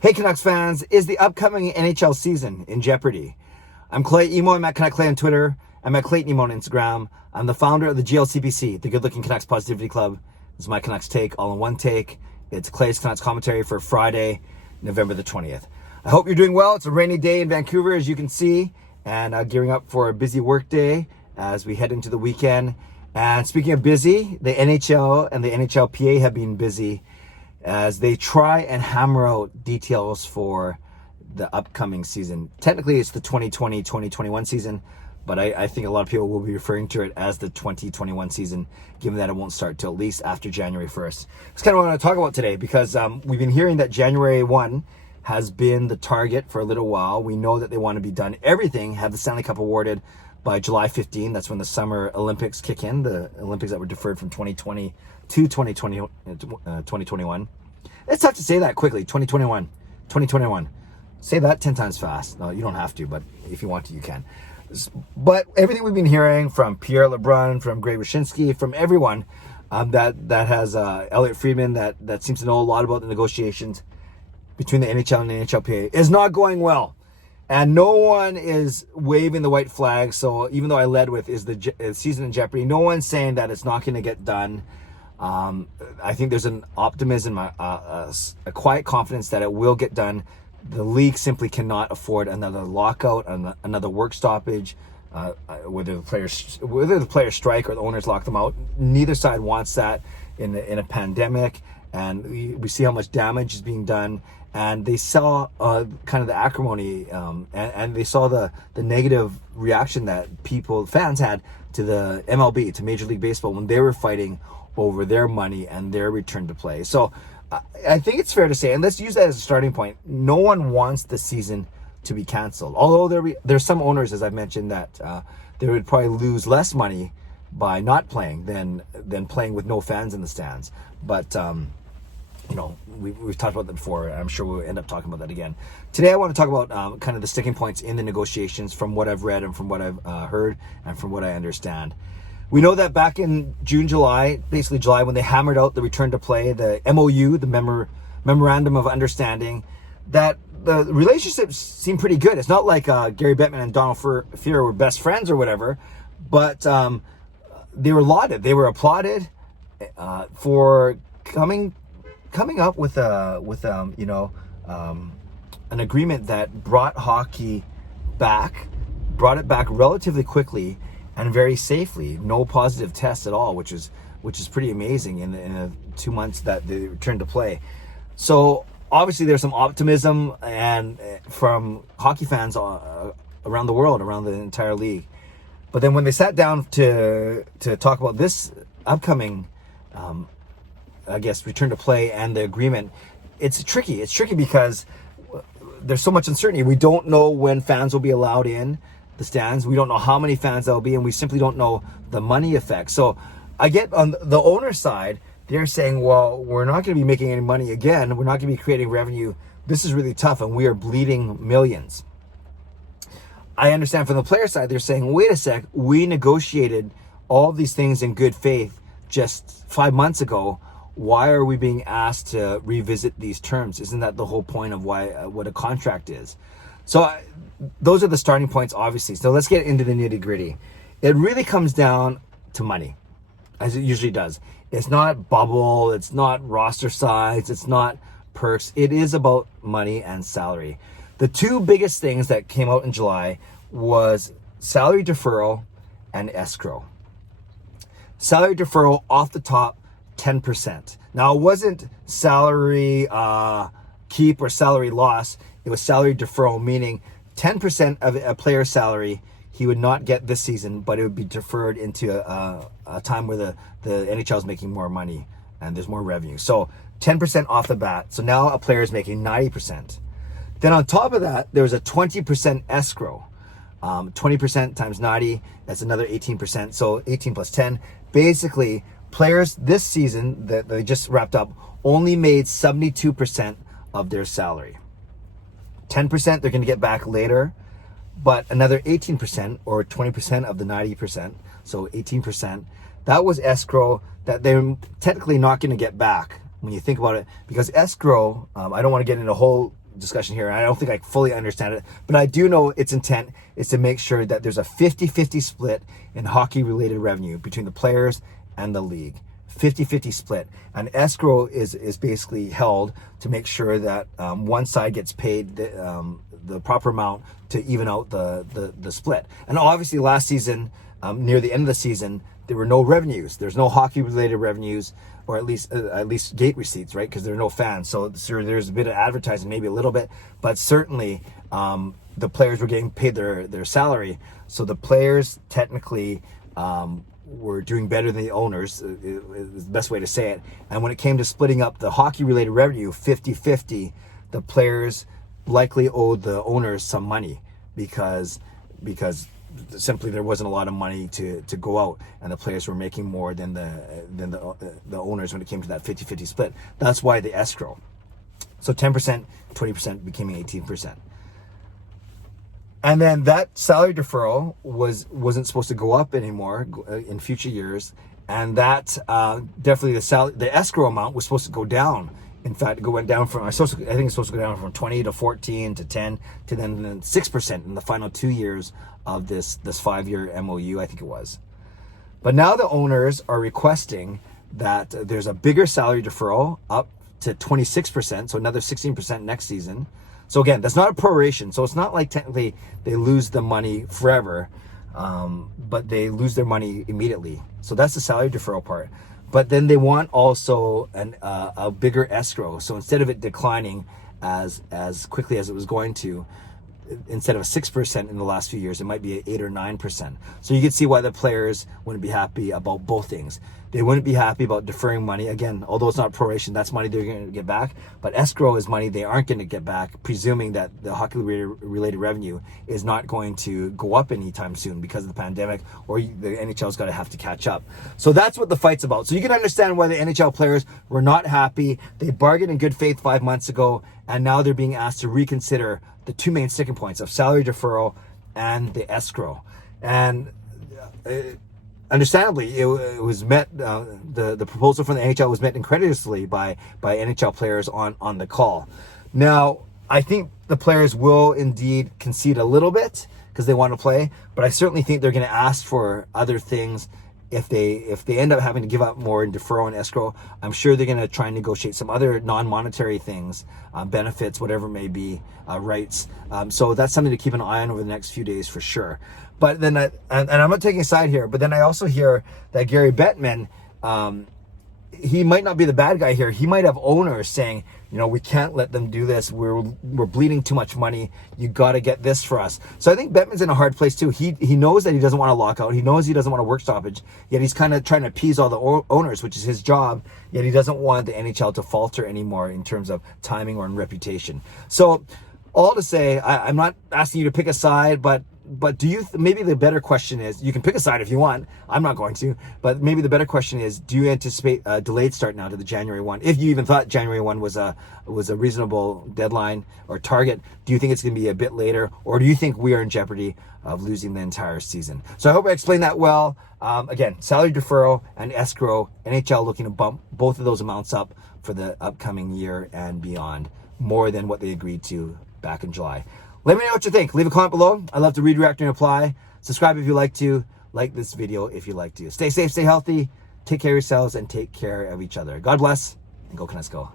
Hey Canucks fans, is the upcoming NHL season in jeopardy? I'm Clay Emo, I'm at Canuck Clay on Twitter. I'm at Clayton Emo on Instagram. I'm the founder of the GLCPC, the Good Looking Canucks Positivity Club. This is my Canucks take, all in one take. It's Clay's Canucks commentary for Friday, November the 20th. I hope you're doing well. It's a rainy day in Vancouver, as you can see, and gearing up for a busy work day as we head into the weekend. And speaking of busy, the NHL and the NHLPA have been busy as they try and hammer out details for the upcoming season. Technically, it's the 2020-2021 season, but I think a lot of people will be referring to it as the 2021 season, given that it won't start till at least after January 1st. That's kind of what I want to talk about today, because we've been hearing that January 1 has been the target for a little while. We know that they want to be done everything, have the Stanley Cup awarded by July 15. That's when the Summer Olympics kick in, the Olympics that were deferred from 2020 to 2021. It's tough to say that quickly. 2021. Say that 10 times fast. No, you don't have to, but if you want to, you can. But everything we've been hearing from Pierre LeBrun, from Greg Wyshynski, from everyone that has Elliot Friedman that seems to know a lot about the negotiations between the NHL and the NHLPA is not going well. And no one is waving the white flag. So even though I led with is the season in jeopardy, no one's saying that it's not going to get done. I think there's an optimism, a quiet confidence that it will get done. The league simply cannot afford another lockout, another work stoppage, whether the players strike or the owners lock them out. Neither side wants that in a pandemic, and we see how much damage is being done. And they saw kind of the acrimony, and they saw the negative reaction that fans had to the MLB, to Major League Baseball, when they were fighting over their money and their return to play. So I think it's fair to say, and let's use that as a starting point, no one wants the season to be canceled. Although there's some owners, as I've mentioned, that they would probably lose less money by not playing than playing with no fans in the stands. But we've talked about that before. I'm sure we'll end up talking about that again. Today I want to talk about kind of the sticking points in the negotiations from what I've read and from what I've heard and from what I understand. We know that back in July, when they hammered out the return to play, the MOU, the Memorandum of Understanding, that the relationships seem pretty good. It's not like Gary Bettman and Donald Fehr were best friends or whatever, but they were lauded. They were applauded for coming up with an agreement that brought hockey back, relatively quickly and very safely. No positive tests at all, which is pretty amazing in the 2 months that they returned to play. So obviously there's some optimism and from hockey fans around the world, around the entire league. But then when they sat down to talk about this upcoming return to play and the agreement, it's tricky. It's tricky because there's so much uncertainty. We don't know when fans will be allowed in the stands. We don't know how many fans there'll be, and we simply don't know the money effect. So I get on the owner side, they're saying, well, we're not going to be making any money again. We're not going to be creating revenue. This is really tough, and we are bleeding millions. I understand from the player side, they're saying, wait a sec, we negotiated all these things in good faith just 5 months ago. Why are we being asked to revisit these terms? Isn't that the whole point of what a contract is? So those are the starting points, obviously. So let's get into the nitty gritty. It really comes down to money, as it usually does. It's not bubble, it's not roster size, it's not perks. It is about money and salary. The two biggest things that came out in July was salary deferral and escrow. Salary deferral off the top, 10%. Now, it wasn't salary keep or salary loss. It was salary deferral, meaning 10% of a player's salary he would not get this season, but it would be deferred into a time where the NHL is making more money and there's more revenue. So 10% off the bat. So now a player is making 90%. Then on top of that, there was a 20% escrow. 20% times 90, that's another 18%. So 18 plus 10. Basically, players this season that they just wrapped up only made 72% of their salary. 10% they're going to get back later, but another 18% or 20% of the 90%, so 18%, that was escrow that they're technically not going to get back when you think about it, because escrow, I don't want to get into a whole discussion here. I don't think I fully understand it, but I do know its intent is to make sure that there's a 50-50 split in hockey-related revenue between the players and the league. 50-50 split. And escrow is basically held to make sure that one side gets paid the proper amount to even out the split. And obviously last season, near the end of the season, there were no revenues. There's no hockey-related revenues, or at least gate receipts, right? Because there are no fans. So there's a bit of advertising, maybe a little bit, but certainly the players were getting paid their salary. So the players technically were doing better than the owners, is the best way to say it. And when it came to splitting up the hockey-related revenue, 50-50, the players likely owed the owners some money because simply there wasn't a lot of money to go out, and the players were making more than the owners when it came to that 50-50 split. That's why the escrow. So 10%, 20% became 18%. And then that salary deferral wasn't supposed to go up anymore in future years, and that definitely the escrow amount was supposed to go down. In fact, it went down from, I think it's supposed to go down from 20 to 14 to 10 to then 6% in the final 2 years of this 5-year MOU, I think it was. But now the owners are requesting that there's a bigger salary deferral up to 26%, so another 16% next season. So again, that's not a proration, so it's not like technically they lose the money forever, but they lose their money immediately. So that's the salary deferral part. But then they want also a bigger escrow. So instead of it declining as quickly as it was going to, instead of 6% in the last few years, it might be 8 or 9%. So you can see why the players wouldn't be happy about both things. They wouldn't be happy about deferring money. Again, although it's not proration, that's money they're going to get back. But escrow is money they aren't going to get back, presuming that the hockey-related revenue is not going to go up anytime soon because of the pandemic, or the NHL's got to have to catch up. So that's what the fight's about. So you can understand why the NHL players were not happy. They bargained in good faith 5 months ago, and now they're being asked to reconsider the two main sticking points of salary deferral and the escrow. And understandably, it was met. The proposal from the NHL was met incredulously by NHL players on the call. Now, I think the players will indeed concede a little bit because they want to play, but I certainly think they're going to ask for other things. If they end up having to give up more in deferral and escrow, I'm sure they're going to try and negotiate some other non-monetary things, benefits, whatever it may be, rights. So that's something to keep an eye on over the next few days for sure. But then, and I'm not taking a side here, but then I also hear that Gary Bettman, he might not be the bad guy here. He might have owners saying, we can't let them do this. We're bleeding too much money. You got to get this for us. So I think Bettman's in a hard place too. He knows that he doesn't want to lock out. He knows he doesn't want a work stoppage. Yet he's kind of trying to appease all the owners, which is his job. Yet he doesn't want the NHL to falter anymore in terms of timing or in reputation. So all to say, I'm not asking you to pick a side, but do you, maybe the better question is, you can pick a side if you want, I'm not going to, but maybe the better question is, do you anticipate a delayed start now to the January 1? If you even thought January 1 was a reasonable deadline or target, do you think it's going to be a bit later, or do you think we are in jeopardy of losing the entire season? So I hope I explained that well. Again, salary deferral and escrow, NHL looking to bump both of those amounts up for the upcoming year and beyond, more than what they agreed to back in July. Let me know what you think. Leave a comment below. I love to read, react, and reply. Subscribe if you like to. Like this video if you like to. Stay safe, stay healthy. Take care of yourselves and take care of each other. God bless, and go Canucks go.